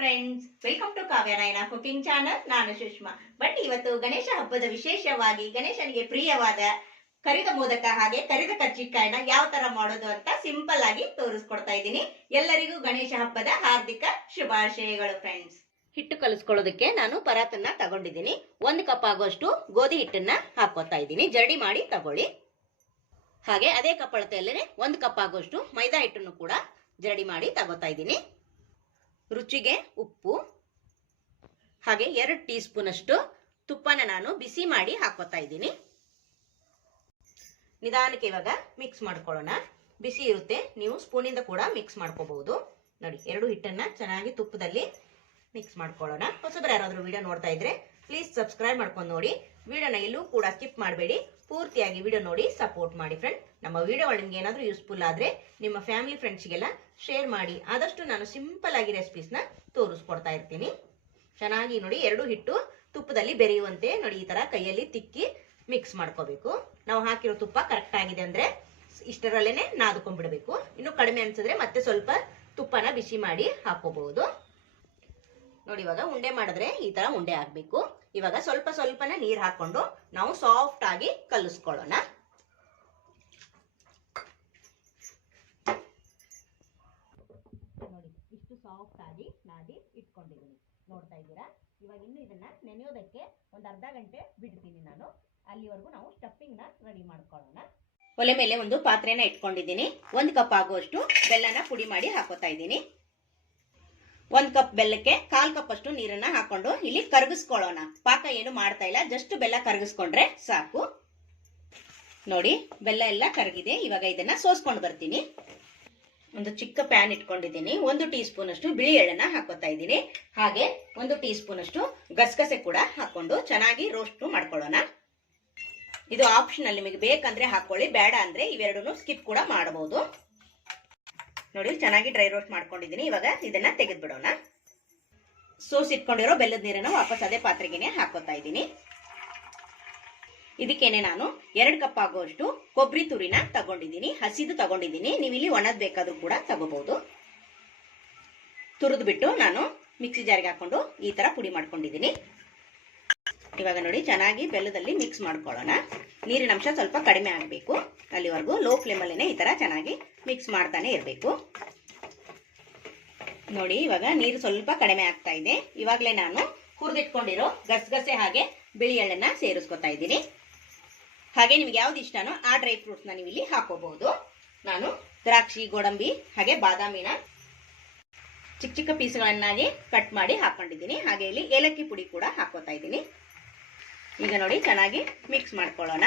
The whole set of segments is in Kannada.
Friends welcome to Kavyanayana cooking channel ನಾನು ಸುಷ್ಮಾ. ಬಟ್ ಇವತ್ತು ಗಣೇಶ ಹಬ್ಬದ ವಿಶೇಷವಾಗಿ ಗಣೇಶನಿಗೆ ಪ್ರಿಯವಾದ ಕರಿದ ಮೋದಕ ಹಾಗೆ ಕರಿದ ಕಜ್ಜಿಕಾಯಿನ ಯಾವ ತರ ಮಾಡೋದು ಅಂತ ಸಿಂಪಲ್ ಆಗಿ ತೋರಿಸ್ಕೊಡ್ತಾ ಇದ್ದೀನಿ. ಎಲ್ಲರಿಗೂ ಗಣೇಶ ಹಬ್ಬದ ಹಾರ್ದಿಕ ಶುಭಾಶಯಗಳು ಫ್ರೆಂಡ್ಸ್ ಹಿಟ್ಟು ಕಲಿಸ್ಕೊಳ್ಳೋದಕ್ಕೆ ನಾನು ಪರಾತನ್ನ ತಗೊಂಡಿದ್ದೀನಿ. ಒಂದು ಕಪ್ ಆಗುವಷ್ಟು ಗೋಧಿ ಹಿಟ್ಟನ್ನ ಹಾಕೋತಾ ಇದ್ದೀನಿ. ಜರಡಿ ಮಾಡಿ ತಗೊಳ್ಳಿ. ಹಾಗೆ ಅದೇ ಕಪ್ ಅಳತೆಯಲ್ಲೇ ಒಂದು ಕಪ್ ಆಗುವಷ್ಟು ಮೈದಾ ಹಿಟ್ಟನ್ನು ಕೂಡ ಜರಡಿ ಮಾಡಿ ತಗೋತಾ ಇದ್ದೀನಿ. ರುಚಿಗೆ ಉಪ್ಪು, ಹಾಗೆ ಎರಡು ಟೀ ಸ್ಪೂನ್ ಅಷ್ಟು ತುಪ್ಪನ ನಾನು ಬಿಸಿ ಮಾಡಿ ಹಾಕೋತಾ ಇದ್ದೀನಿ. ನಿಧಾನಕ್ಕೆ ಇವಾಗ ಮಿಕ್ಸ್ ಮಾಡ್ಕೊಳ್ಳೋಣ. ಬಿಸಿ ಇರುತ್ತೆ, ನೀವು ಸ್ಪೂನಿಂದ ಕೂಡ ಮಿಕ್ಸ್ ಮಾಡ್ಕೋಬಹುದು. ನೋಡಿ, ಎರಡು ಹಿಟ್ಟನ್ನ ಚೆನ್ನಾಗಿ ತುಪ್ಪದಲ್ಲಿ ಮಿಕ್ಸ್ ಮಾಡ್ಕೊಳ್ಳೋಣ. ಹೊಸಬ್ರು ಯಾರಾದರೂ ವಿಡಿಯೋ ನೋಡ್ತಾ ಇದ್ರೆ ಪ್ಲೀಸ್ ಸಬ್ಸ್ಕ್ರೈಬ್ ಮಾಡ್ಕೊಂಡು ನೋಡಿ. ವಿಡಿಯೋನ ಎಲ್ಲೂ ಕೂಡ ಸ್ಕಿಪ್ ಮಾಡಬೇಡಿ. ಪೂರ್ತಿಯಾಗಿ ವಿಡಿಯೋ ನೋಡಿ ಸಪೋರ್ಟ್ ಮಾಡಿ ಫ್ರೆಂಡ್ ನಮ್ಮ ವಿಡಿಯೋಗಳು ನಿಮ್ಗೆ ಏನಾದರೂ ಯೂಸ್ಫುಲ್ ಆದರೆ ನಿಮ್ಮ ಫ್ಯಾಮಿಲಿ ಫ್ರೆಂಡ್ಸ್ಗೆಲ್ಲ ಶೇರ್ ಮಾಡಿ. ಆದಷ್ಟು ನಾನು ಸಿಂಪಲ್ ಆಗಿ ರೆಸಿಪೀಸ್ನ ತೋರಿಸ್ಕೊಡ್ತಾ ಇರ್ತೀನಿ. ಚೆನ್ನಾಗಿ ನೋಡಿ, ಎರಡು ಹಿಟ್ಟು ತುಪ್ಪದಲ್ಲಿ ಬೆರೆಯುವಂತೆ ನೋಡಿ, ಈ ಥರ ಕೈಯಲ್ಲಿ ತಿಕ್ಕಿ ಮಿಕ್ಸ್ ಮಾಡ್ಕೋಬೇಕು. ನಾವು ಹಾಕಿರೋ ತುಪ್ಪ ಕರೆಕ್ಟ್ ಆಗಿದೆ ಅಂದರೆ ಇಷ್ಟರಲ್ಲೇ ನಾದ್ಕೊಂಡ್ಬಿಡಬೇಕು. ಇನ್ನು ಕಡಿಮೆ ಅನಿಸಿದ್ರೆ ಮತ್ತೆ ಸ್ವಲ್ಪ ತುಪ್ಪನ ಬಿಸಿ ಮಾಡಿ ಹಾಕೋಬಹುದು ನೋಡಿ, ಇವಾಗ ಉಂಡೆ ಮಾಡಿದ್ರೆ ಈ ತರ ಉಂಡೆ ಆಗಬೇಕು. ಇವಾಗ ಸ್ವಲ್ಪ ಸ್ವಲ್ಪನೇ ನೀರು ಹಾಕೊಂಡು ನಾವು ಸಾಫ್ಟ್ ಆಗಿ ಕಲಿಸ್ಕೊಳ್ಳೋಣ ನೋಡಿ ಇಷ್ಟು ನಾದಿ ಇಟ್ಕೊಂಡಿದ್ದೀನಿ. ನೋಡ್ತಾ ಇದ್ದೀರಾ? ಇವಾಗ ಇನ್ನು ಇದನ್ನ ನೆನೆಯೋದಕ್ಕೆ ಒಂದು ಅರ್ಧ ಗಂಟೆ ಬಿಡ್ತೀನಿ ನಾನು. ಅಲ್ಲಿವರೆಗೂ ನಾವು ಸ್ಟಫಿಂಗ್ನ ರೆಡಿ ಮಾಡ್ಕೊಳ್ಳೋಣ. ಒಲೆ ಮೇಲೆ ಒಂದು ಪಾತ್ರೆನ ಇಟ್ಕೊಂಡಿದ್ದೀನಿ. ಒಂದು ಕಪ್ ಆಗುವಷ್ಟು ಬೆಲ್ಲನ ಪುಡಿ ಮಾಡಿ ಹಾಕೋತಾ ಇದ್ದೀನಿ. ಒಂದು ಕಪ್ ಬೆಲ್ಲಕ್ಕೆ ಕಾಲ್ ಕಪ್ ಅಷ್ಟು ನೀರನ್ನ ಹಾಕೊಂಡು ಇಲ್ಲಿ ಕರಗಿಸ್ಕೊಳ್ಳೋಣ. ಪಾಕ ಏನು ಮಾಡ್ತಾ ಇಲ್ಲ ಜಸ್ಟ್ ಬೆಲ್ಲ ಕರಗಿಸ್ಕೊಂಡ್ರೆ ಸಾಕು. ನೋಡಿ, ಬೆಲ್ಲ ಎಲ್ಲ ಕರಗಿದೆ. ಇವಾಗ ಇದನ್ನ ಸೋಸ್ಕೊಂಡು ಬರ್ತೀನಿ. ಒಂದು ಚಿಕ್ಕ ಪ್ಯಾನ್ ಇಟ್ಕೊಂಡಿದ್ದೀನಿ. ಒಂದು ಟೀ ಸ್ಪೂನ್ ಅಷ್ಟು ಬಿಳಿ ಎಳ್ಳನ್ನ ಹಾಕೋತಾ ಇದ್ದೀನಿ. ಹಾಗೆ ಒಂದು ಟೀ ಸ್ಪೂನಷ್ಟು ಗಸಗಸೆ ಕೂಡ ಹಾಕೊಂಡು ಚೆನ್ನಾಗಿ ರೋಸ್ಟ್ ಮಾಡ್ಕೊಳ್ಳೋಣ. ಇದು ಆಪ್ಷನಲ್ ನಿಮಗೆ ಬೇಕಂದ್ರೆ ಹಾಕೊಳ್ಳಿ ಬೇಡ ಅಂದ್ರೆ ಇವೆರಡೂ ಸ್ಕಿಪ್ ಕೂಡ ಮಾಡಬಹುದು. ನೋಡಿ, ಚೆನ್ನಾಗಿ ಡ್ರೈ ರೋಸ್ಟ್ ಮಾಡ್ಕೊಂಡಿದ್ದೀನಿ. ಇವಾಗ ಇದನ್ನ ತೆಗೆದ್ಬಿಡೋಣ. ಸೋಸ್ ಇಟ್ಕೊಂಡಿರೋ ಬೆಲ್ಲದ ನೀರನ್ನು ವಾಪಸ್ ಅದೇ ಪಾತ್ರೆಗೆನೆ ಹಾಕೋತಾ ಇದ್ದೀನಿ. ಇದಕ್ಕೇನೆ ನಾನು ಎರಡು ಕಪ್ ಆಗುವಷ್ಟು ಕೊಬ್ಬರಿ ತುರಿನ ತಗೊಂಡಿದ್ದೀನಿ, ಹಸಿದು ತಗೊಂಡಿದ್ದೀನಿ. ನೀವು ಇಲ್ಲಿ ಒಣದ್ ಬೇಕಾದ್ರೂ ಕೂಡ ತಗೋಬಹುದು. ತುರಿದು ಬಿಟ್ಟು ನಾನು ಮಿಕ್ಸಿ ಜಾರಿಗೆ ಹಾಕೊಂಡು ಈ ತರ ಪುಡಿ ಮಾಡ್ಕೊಂಡಿದ್ದೀನಿ. ಇವಾಗ ನೋಡಿ, ಚೆನ್ನಾಗಿ ಬೆಲ್ಲದಲ್ಲಿ ಮಿಕ್ಸ್ ಮಾಡ್ಕೊಳ್ಳೋಣ. ನೀರಿನ ಅಂಶ ಸ್ವಲ್ಪ ಕಡಿಮೆ ಆಗಬೇಕು. ಅಲ್ಲಿವರೆಗೂ ಲೋ ಫ್ಲೇಮಲ್ಲೇ ಈ ತರ ಚೆನ್ನಾಗಿ ಮಿಕ್ಸ್ ಮಾಡ್ತಾನೆ ಇರಬೇಕು. ನೋಡಿ, ಇವಾಗ ನೀರು ಸ್ವಲ್ಪ ಕಡಿಮೆ ಆಗ್ತಾ ಇದೆ. ಇವಾಗಲೇ ನಾನು ಹುರಿದಿಟ್ಕೊಂಡಿರೋ ಗಸಗಸೆ ಹಾಗೆ ಬಿಳಿ ಎಳ್ಳನ್ನ ಸೇರಿಸ್ಕೊತಾ ಇದ್ದೀನಿ. ಹಾಗೆ ನಿಮ್ಗೆ ಯಾವ್ದು ಇಷ್ಟನೋ ಆ ಡ್ರೈ ಫ್ರೂಟ್ಸ್ನ ನೀವು ಇಲ್ಲಿ ಹಾಕೋಬಹುದು. ನಾನು ದ್ರಾಕ್ಷಿ, ಗೋಡಂಬಿ, ಹಾಗೆ ಬಾದಾಮಿನ ಚಿಕ್ಕ ಚಿಕ್ಕ ಪೀಸ್ಗಳನ್ನಾಗಿ ಕಟ್ ಮಾಡಿ ಹಾಕೊಂಡಿದ್ದೀನಿ. ಹಾಗೆ ಇಲ್ಲಿ ಏಲಕ್ಕಿ ಪುಡಿ ಕೂಡ ಹಾಕೋತಾ ಇದ್ದೀನಿ. ಈಗ ನೋಡಿ ಚೆನ್ನಾಗಿ ಮಿಕ್ಸ್ ಮಾಡ್ಕೊಳ್ಳೋಣ.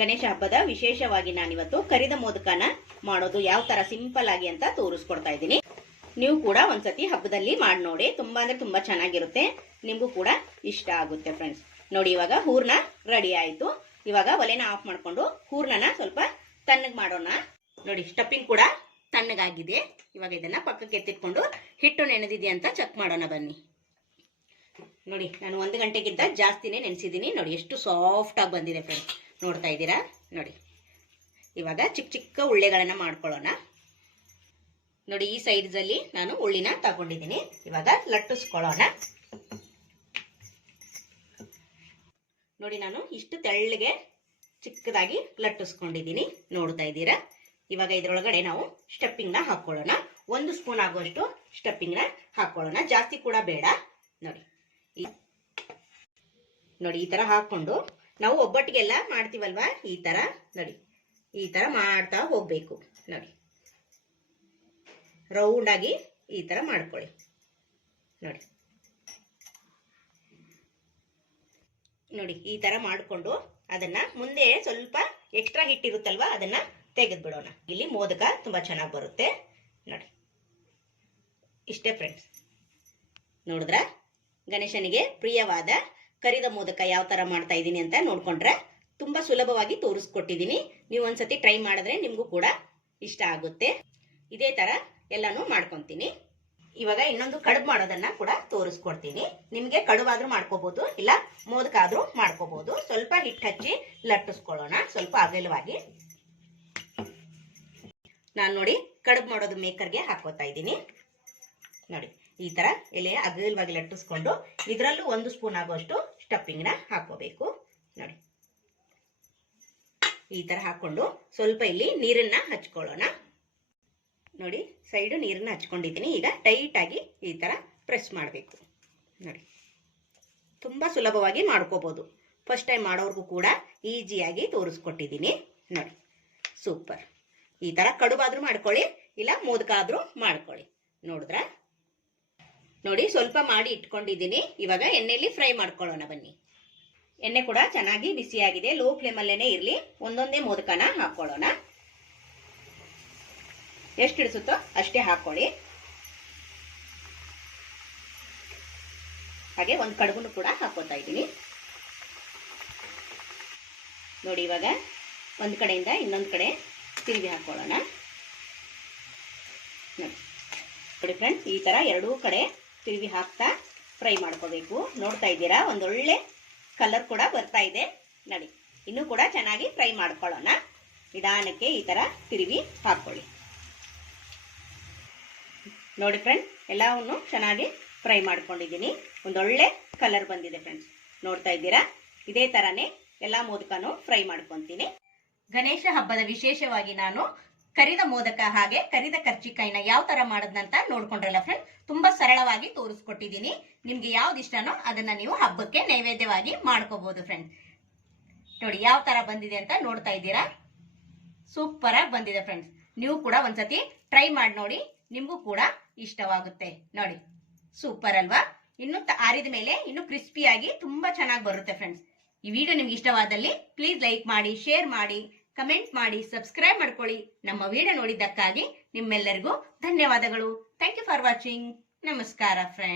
ಗಣೇಶ ಹಬ್ಬದ ವಿಶೇಷವಾಗಿ ನಾನಿವತ್ತು ಕರಿದ ಮೋದಕನ ಮಾಡೋದು ಯಾವ ತರ ಸಿಂಪಲ್ ಆಗಿ ಅಂತ ತೋರಿಸ್ಕೊಡ್ತಾ ಇದ್ದೀನಿ. ನೀವು ಕೂಡ ಒಂದ್ಸತಿ ಹಬ್ಬದಲ್ಲಿ ಮಾಡಿ ನೋಡಿ. ತುಂಬಾ ಅಂದ್ರೆ ತುಂಬಾ ಚೆನ್ನಾಗಿರುತ್ತೆ. ನಿಮ್ಗೂ ಕೂಡ ಇಷ್ಟ ಆಗುತ್ತೆ ಫ್ರೆಂಡ್ಸ್ ನೋಡಿ ಇವಾಗ ಹೂರ್ನ ರೆಡಿ ಆಯ್ತು. ಇವಾಗ ಒಲೆನ ಆಫ್ ಮಾಡ್ಕೊಂಡು ಹೂರ್ಣನ ಸ್ವಲ್ಪ ತಣ್ಣಗ್ ಮಾಡೋಣ. ನೋಡಿ ಸ್ಟಫಿಂಗ್ ಕೂಡ ತಣ್ಣಗಾಗಿದೆ. ಇವಾಗ ಇದನ್ನ ಪಕ್ಕಕ್ಕೆ ಎತ್ತಿಟ್ಕೊಂಡು ಹಿಟ್ಟು ನೆನೆದಿದೆ ಅಂತ ಚೆಕ್ ಮಾಡೋಣ ಬನ್ನಿ. ನೋಡಿ, ನಾನು ಒಂದು ಗಂಟೆಗಿಂತ ಜಾಸ್ತಿನೇ ನೆನೆಸಿದ್ದೀನಿ ನೋಡಿ, ಎಷ್ಟು ಸಾಫ್ಟ್ ಆಗಿ ಬಂದಿದೆ ಫ್ರೆಂಡ್ಸ್ ನೋಡ್ತಾ ಇದ್ದೀರಾ? ನೋಡಿ, ಇವಾಗ ಚಿಕ್ಕ ಚಿಕ್ಕ ಉಳ್ಳೆಗಳನ್ನ ಮಾಡ್ಕೊಳ್ಳೋಣ. ನೋಡಿ, ಈ ಸೈಡ್ಸಲ್ಲಿ ನಾನು ಉಳ್ಳಿನ ತಗೊಂಡಿದ್ದೀನಿ. ಇವಾಗ ಲಟ್ಟಿಸ್ಕೊಳ್ಳೋಣ. ನೋಡಿ ನಾನು ಇಷ್ಟು ತೆಳ್ಳಗೆ ಚಿಕ್ಕದಾಗಿ ಲಟ್ಟಿಸ್ಕೊಂಡಿದ್ದೀನಿ. ನೋಡ್ತಾ ಇದ್ದೀರಾ? ಇವಾಗ ಇದರೊಳಗಡೆ ನಾವು ಸ್ಟೆಪ್ಪಿಂಗ್ನ ಹಾಕೊಳ್ಳೋಣ. ಒಂದು ಸ್ಪೂನ್ ಆಗುವಷ್ಟು ಸ್ಟೆಪ್ಪಿಂಗ್ನ ಹಾಕೊಳ್ಳೋಣ. ಜಾಸ್ತಿ ಕೂಡ ಬೇಡ. ನೋಡಿ. ನೋಡಿ, ಈ ತರ ಹಾಕ್ಕೊಂಡು ನಾವು ಒಬ್ಬಟ್ಟಿಗೆಲ್ಲ ಮಾಡ್ತೀವಲ್ವಾ? ಈ ತರ. ನೋಡಿ. ಈ ತರ ಮಾಡ್ತಾ ಹೋಗ್ಬೇಕು. ನೋಡಿ. ರೌಂಡ್ ಆಗಿ ಈ ತರ ಮಾಡ್ಕೊಳ್ಳಿ. ನೋಡಿ. ನೋಡಿ, ಈ ತರ ಮಾಡಿಕೊಂಡು ಅದನ್ನ ಮುಂದೆ ಸ್ವಲ್ಪ ಎಕ್ಸ್ಟ್ರಾ ಹಿಟ್ಟಿರುತ್ತಲ್ವಾ ಅದನ್ನ ತೆಗೆದ್ಬಿಡೋಣ ಇಲ್ಲಿ ಮೋದಕ ತುಂಬಾ ಚೆನ್ನಾಗಿ ಬರುತ್ತೆ. ನೋಡಿ. ಇಷ್ಟೇ ಫ್ರೆಂಡ್ಸ್ ನೋಡಿದ್ರ? ಗಣೇಶನಿಗೆ ಪ್ರಿಯವಾದ ಕರಿದ ಮೋದಕ ಯಾವ ತರ ಮಾಡ್ತಾ ಇದ್ದೀನಿ ಅಂತ ನೋಡ್ಕೊಂಡ್ರೆ ತುಂಬಾ ಸುಲಭವಾಗಿ ತೋರಿಸ್ಕೊಟ್ಟಿದ್ದೀನಿ. ನೀವು ಒಂದ್ಸತಿ ಟ್ರೈ ಮಾಡಿದ್ರೆ ನಿಮಗೂ ಕೂಡ ಇಷ್ಟ ಆಗುತ್ತೆ. ಇದೇ ತರ ಎಲ್ಲಾನು ಮಾಡ್ಕೊಂತೀನಿ. ಇವಾಗ ಇನ್ನೊಂದು ಕಡುಬು ಮಾಡೋದನ್ನ ಕೂಡ ತೋರಿಸ್ಕೊಡ್ತೀನಿ. ನಿಮ್ಗೆ ಕಡುಬಾದ್ರೂ ಮಾಡ್ಕೋಬಹುದು ಇಲ್ಲ ಮೋದಕ ಆದ್ರೂ ಮಾಡ್ಕೋಬಹುದು ಸ್ವಲ್ಪ ಹಿಟ್ಟು ಹಚ್ಚಿ ಲಟ್ಟಿಸ್ಕೊಳ್ಳೋಣ. ಸ್ವಲ್ಪ ಅಗಲವಾಗಿ. ನಾನು ನೋಡಿ ಕಡುಬು ಮಾಡೋದು ಮೇಕರ್ಗೆ ಹಾಕೋತಾ ಇದ್ದೀನಿ. ನೋಡಿ, ಈ ತರ ಎಲೆ ಅಗಲವಾಗಿ ಲಟ್ಟಿಸ್ಕೊಂಡು ಇದರಲ್ಲೂ ಒಂದು ಸ್ಪೂನ್ ಆಗುವಷ್ಟು ಸ್ಟಫಿಂಗ್ನ ಹಾಕೋಬೇಕು ನೋಡಿ. ಈ ತರ ಹಾಕೊಂಡು ಸ್ವಲ್ಪ ಇಲ್ಲಿ ನೀರನ್ನ ಹಚ್ಕೊಳ್ಳೋಣ. ನೋಡಿ ಸೈಡು ನೀರನ್ನ ಹಚ್ಕೊಂಡಿದ್ದೀನಿ. ಈಗ ಟೈಟ್ ಆಗಿ ಈ ಥರ ಪ್ರೆಸ್ ಮಾಡಬೇಕು. ನೋಡಿ, ತುಂಬ ಸುಲಭವಾಗಿ ಮಾಡ್ಕೋಬೋದು. ಫಸ್ಟ್ ಟೈಮ್ ಮಾಡೋರ್ಗೂ ಕೂಡ ಈಸಿಯಾಗಿ ತೋರಿಸ್ಕೊಟ್ಟಿದ್ದೀನಿ. ನೋಡಿ ಸೂಪರ್ ಈ ಥರ ಕಡುಬಾದರೂ ಮಾಡ್ಕೊಳ್ಳಿ, ಇಲ್ಲ ಮೋದಕ ಆದರೂ ಮಾಡ್ಕೊಳ್ಳಿ. ನೋಡಿದ್ರ? ನೋಡಿ, ಸ್ವಲ್ಪ ಮಾಡಿ ಇಟ್ಕೊಂಡಿದ್ದೀನಿ. ಇವಾಗ ಎಣ್ಣೆಯಲ್ಲಿ ಫ್ರೈ ಮಾಡ್ಕೊಳ್ಳೋಣ ಬನ್ನಿ. ಎಣ್ಣೆ ಕೂಡ ಚೆನ್ನಾಗಿ ಬಿಸಿಯಾಗಿದೆ. ಲೋ ಫ್ಲೇಮಲ್ಲೇನೆ ಇರಲಿ. ಒಂದೊಂದೇ ಮೋದಕನ ಹಾಕೊಳ್ಳೋಣ. ಎಷ್ಟು ಇಡಿಸುತ್ತೋ ಅಷ್ಟೇ ಹಾಕೊಳ್ಳಿ. ಹಾಗೆ ಒಂದು ಕಡುಬನ್ನು ಕೂಡ ಹಾಕೋತಾ ಇದ್ದೀನಿ. ನೋಡಿ ಇವಾಗ ಒಂದು ಕಡೆಯಿಂದ ಇನ್ನೊಂದು ಕಡೆ ತಿರುಗಿ ಹಾಕೊಳ್ಳೋಣ. ನೋಡಿ. ಫ್ರೆಂಡ್ಸ್ ಈ ತರ ಎರಡೂ ಕಡೆ ತಿರುಗಿ ಹಾಕ್ತಾ ಫ್ರೈ ಮಾಡ್ಕೋಬೇಕು. ನೋಡ್ತಾ ಇದ್ದೀರಾ? ಒಂದೊಳ್ಳೆ ಕಲರ್ ಕೂಡ ಬರ್ತಾ ಇದೆ. ನೋಡಿ, ಇನ್ನೂ ಕೂಡ ಚೆನ್ನಾಗಿ ಫ್ರೈ ಮಾಡ್ಕೊಳ್ಳೋಣ. ನಿಧಾನಕ್ಕೆ ಈ ತರ ತಿರುವಿ ಹಾಕೊಳ್ಳಿ. ನೋಡಿ ಫ್ರೆಂಡ್ಸ್ ಎಲ್ಲವನ್ನು ಚೆನ್ನಾಗಿ ಫ್ರೈ ಮಾಡ್ಕೊಂಡಿದ್ದೀನಿ. ಒಂದೊಳ್ಳೆ ಕಲರ್ ಬಂದಿದೆ ಫ್ರೆಂಡ್ಸ್ ನೋಡ್ತಾ ಇದ್ದೀರಾ? ಇದೇ ತರಾನೇ ಎಲ್ಲಾ ಮೋದಕನೂ ಫ್ರೈ ಮಾಡ್ಕೊತೀನಿ. ಗಣೇಶ ಹಬ್ಬದ ವಿಶೇಷವಾಗಿ ನಾನು ಕರಿದ ಮೋದಕ ಹಾಗೆ ಕರಿದ ಕರ್ಚಿಕಾಯಿನ ಯಾವ ತರ ಮಾಡದ್ನಂತ ನೋಡ್ಕೊಂಡ್ರಲ್ಲ ಫ್ರೆಂಡ್ ತುಂಬಾ ಸರಳವಾಗಿ ತೋರಿಸ್ಕೊಟ್ಟಿದ್ದೀನಿ. ನಿಮ್ಗೆ ಯಾವ್ದು ಇಷ್ಟನೋ ಅದನ್ನ ನೀವು ಹಬ್ಬಕ್ಕೆ ನೈವೇದ್ಯವಾಗಿ ಮಾಡ್ಕೋಬಹುದು ಫ್ರೆಂಡ್ ನೋಡಿ, ಯಾವ ತರ ಬಂದಿದೆ ಅಂತ ನೋಡ್ತಾ ಇದ್ದೀರಾ? ಸೂಪರ್ ಆಗಿ ಬಂದಿದೆ ಫ್ರೆಂಡ್ಸ್ ನೀವು ಕೂಡ ಒಂದ್ಸತಿ ಟ್ರೈ ಮಾಡಿ ನೋಡಿ, ನಿಮಗೂ ಕೂಡ ಇಷ್ಟವಾಗುತ್ತೆ. ನೋಡಿ ಸೂಪರ್ ಅಲ್ವಾ? ಇನ್ನು ಆರಿದ ಮೇಲೆ ಇನ್ನು ಕ್ರಿಸ್ಪಿಯಾಗಿ ತುಂಬಾ ಚೆನ್ನಾಗಿ ಬರುತ್ತೆ ಫ್ರೆಂಡ್ಸ್ ಈ ವಿಡಿಯೋ ನಿಮ್ಗೆ ಇಷ್ಟವಾದಲ್ಲಿ ಪ್ಲೀಸ್ ಲೈಕ್ ಮಾಡಿ ಶೇರ್ ಮಾಡಿ ಕಮೆಂಟ್ ಮಾಡಿ ಸಬ್ಸ್ಕ್ರೈಬ್ ಮಾಡ್ಕೊಳ್ಳಿ. ನಮ್ಮ ವಿಡಿಯೋ ನೋಡಿದ್ದಕ್ಕಾಗಿ ನಿಮ್ಮೆಲ್ಲರಿಗೂ ಧನ್ಯವಾದಗಳು. ಥ್ಯಾಂಕ್ ಯು ಫಾರ್ ವಾಚಿಂಗ್ ನಮಸ್ಕಾರ ಫ್ರೆಂಡ್ಸ್